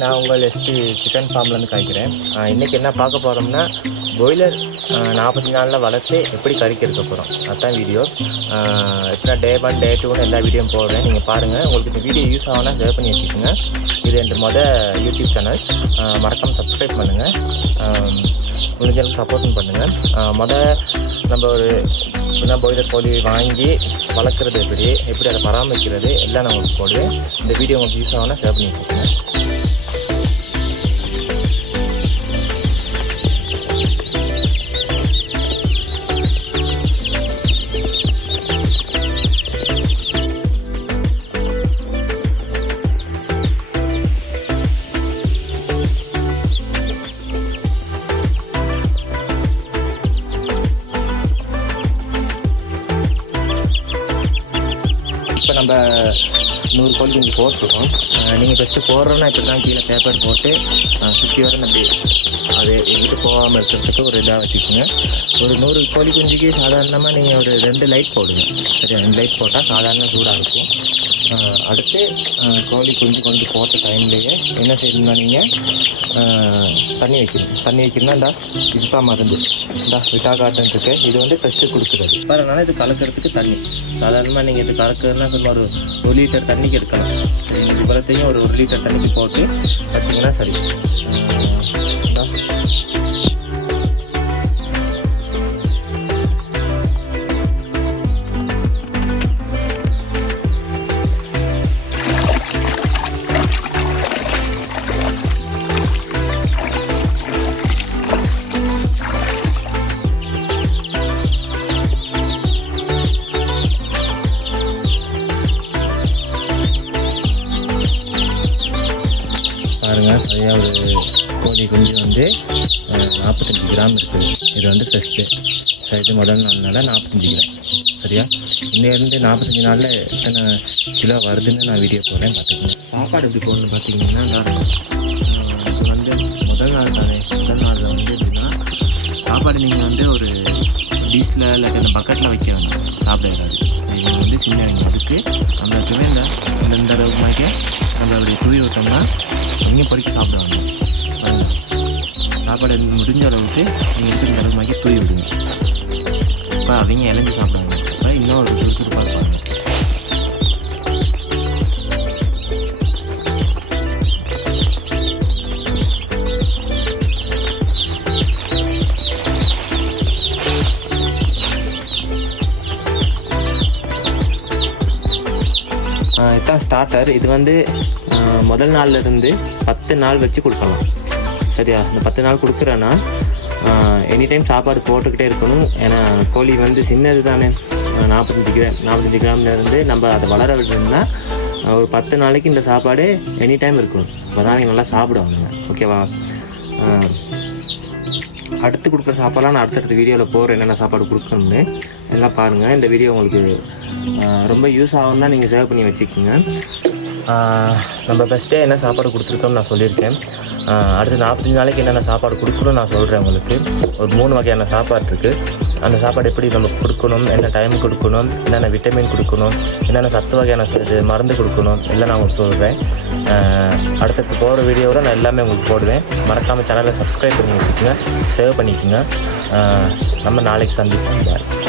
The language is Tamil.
நான் உங்கள் எஸ்பி சிக்கன் ஃபார்ம்லேருந்து காய்க்கிறேன். இன்றைக்கி என்ன பார்க்க போகிறோம்னா, பாய்லர் 40 நாளில் வளர்த்து எப்படி கறிக்கு எடுக்க போகிறோம். அதுதான் வீடியோ. எப்படின்னா டே 1 டே 2ன்னு எல்லா வீடியோவும் போடுறேன். நீங்கள் பாருங்கள். உங்களுக்கு இந்த வீடியோ யூஸ் ஆகுனா சேவ் பண்ணி வச்சுக்கோங்க. இது என் யூடியூப் சேனல். மறக்காமல் சப்ஸ்கிரைப் பண்ணுங்கள். உங்களுக்கு எனக்கு சப்போர்ட்டும் பண்ணுங்கள். நம்ம ஒரு பாய்லர் கோழி வாங்கி வளர்க்குறது எப்படி அதை பராமரிக்கிறது எல்லாம் நான் உங்களுக்கு போடுவேன். இந்த வீடியோ உங்களுக்கு யூஸ் ஆகுனா சேவ் பண்ணி வச்சுக்கோங்க. இப்போ நம்ம 100 கோழி குஞ்சு போட்டுருக்கோம். நீங்கள் ஃபஸ்ட்டு போடுறோன்னா இப்படி தான் கீழே பேப்பர் போட்டு சுற்றி வர அப்படி அது எங்கிட்டு போகாமல் இருக்கிறதுக்கு ஒரு இதாக வச்சுக்கோங்க. ஒரு 100 கோழி குஞ்சுக்கு சாதாரணமாக நீங்கள் ஒரு 2 லைட் போடுங்க. சரியா, 2 லைட் போட்டால் சாதாரண சூடாக இருக்கும். அடுத்து கோழி குஞ்சு கொண்டு போட்ட டைம்லேயே என்ன செய்யணும்னா நீங்கள் தண்ணி வைக்கணும்னா இதுதான் மருந்து விட்டா காட்டன் இருக்கு. இது வந்து டெஸ்ட்டு கொடுக்குறது. அதனால் இது கலக்கிறதுக்கு தண்ணி சாதாரணமாக நீங்கள் இது கலக்கிறதுனா சும்மா ஒரு 1 லிட்டர் தண்ணிக்கு எடுக்கலாம். சரி, இது இவ்வளோத்தையும் ஒரு 1 லிட்டர் தண்ணிக்கு போட்டு வச்சிங்கன்னா சரி. பாருங்கள், சரியாக ஒரு கோழி குஞ்சு வந்து 45 கிராம் இருக்குது. இது வந்து ஃபஸ்ட்டு. இது முதல் நாள்னால 45 கிராம். சரியா, இன்னிலேருந்து 45 நாளில் எத்தனை கிலோ வருதுன்னு நான் வீடியோ போடுறேன், பார்த்துக்கோங்க. சாப்பாடு எப்படி போடணும்னு பார்த்தீங்கன்னா, இது வந்து முதல் நாள் தானே. முதல் நாளில் வந்து எப்படின்னா சாப்பாடு நீங்கள் வந்து ஒரு டிஷ்ஷில் இல்லாட்டி அந்த பக்கெட்டில் வைக்க வேண்டாம், சாப்பிடாது. இது வந்து சின்ன வெங்காயம் இருக்குது. நம்ம எப்பவுமே இந்த அளவுக்கு மாதிரி நம்ம அப்படி துணி விட்டோம்னா எங்கேயும் படிக்க சாப்பிட வேண்டாம். சாப்பாடு முடிஞ்ச அளவுக்கு நீங்கள் எடுத்து இந்த அளவுக்கு மாதிரி தூவி விடுங்க. இப்போ அவங்க இழந்து சாப்பிடுவாங்க. இப்போ இன்னும் ஒரு சுறுசுறுப்பாக இருப்பாங்க. இதுதான் ஸ்டார்டர். இது வந்து முதல் நாள்லேருந்து 10 நாள் வச்சு கொடுக்கலாம். சரியா, இந்த 10 நாள் கொடுக்குறேன்னா எனி டைம் சாப்பாடு போட்டுக்கிட்டே இருக்கணும். ஏன்னா கோழி வந்து சின்னது தானே. 45 கிராம்லேருந்து நம்ம அதை வளர விட்டுருந்தா ஒரு 10 நாளைக்கு இந்த சாப்பாடு எனி டைம் இருக்கணும். அப்போ தான் நீங்கள் நல்லா சாப்பிடுவாங்க. ஓகேவா, அடுத்து கொடுக்குற சாப்பாடெலாம் நான் அடுத்தடுத்த வீடியோவில் போகிறேன், என்னென்ன சாப்பாடு கொடுக்கணும்னு எல்லாம் பாருங்கள். இந்த வீடியோ உங்களுக்கு ரொம்ப யூஸ் ஆகும்னா நீங்கள் சேவ் பண்ணி வச்சுக்கோங்க. நம்ம ஃபஸ்ட்டே என்ன சாப்பாடு கொடுத்துருக்கோம்னு நான் சொல்லியிருக்கேன். அடுத்து 45 நாளைக்கு என்னென்ன சாப்பாடு கொடுக்கணும்னு நான் சொல்கிறேன். உங்களுக்கு ஒரு 3 வகையான சாப்பாடு இருக்குது. அந்த சாப்பாடு எப்படி நம்ம கொடுக்கணும், என்ன டைம் கொடுக்கணும், என்னென்ன விட்டமின் கொடுக்கணும், என்னென்ன சத்து வகையான மருந்து கொடுக்கணும் எல்லாம் நான் உங்களுக்கு சொல்கிறேன். அடுத்தடுத்து போகிற வீடியோவில் நான் எல்லாமே உங்களுக்கு போடுவேன். மறக்காமல் சேனலை சப்ஸ்கிரைப் பண்ணி வச்சுக்கோங்க, சேவ் பண்ணிக்கோங்க. நம்ம நாளைக்கு சந்திப்போம்.